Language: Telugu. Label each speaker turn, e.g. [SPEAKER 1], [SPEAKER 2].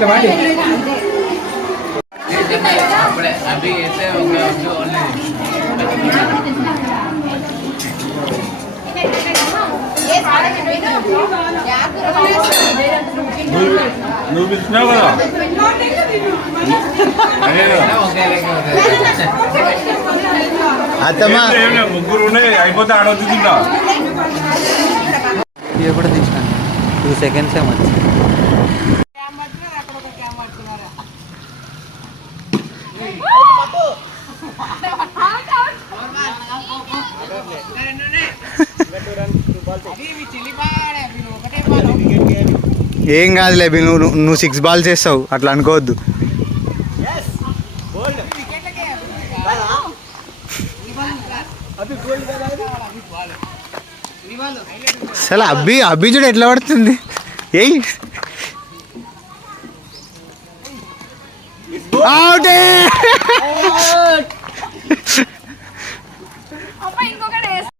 [SPEAKER 1] टमाटे अभी ऐसे हो गया जो
[SPEAKER 2] నువ్వు పిలిచినావు కదా.
[SPEAKER 3] అత్తమ్మ.
[SPEAKER 2] ముగ్గురు అయిపోతే ఆడవుతుందా
[SPEAKER 3] ఇవి కూడా తీసినాను టూ సెకండ్స్ ఏమో ఏం కాదులే బి, నువ్వు నువ్వు- నువ్వు సిక్స్ బాల్స్ వేస్తావు అట్లా అనుకోవద్దు. అసలు అబ్బి అబ్బి చూడు ఎట్లా పడుతుంది. ఏయ్. అవుటే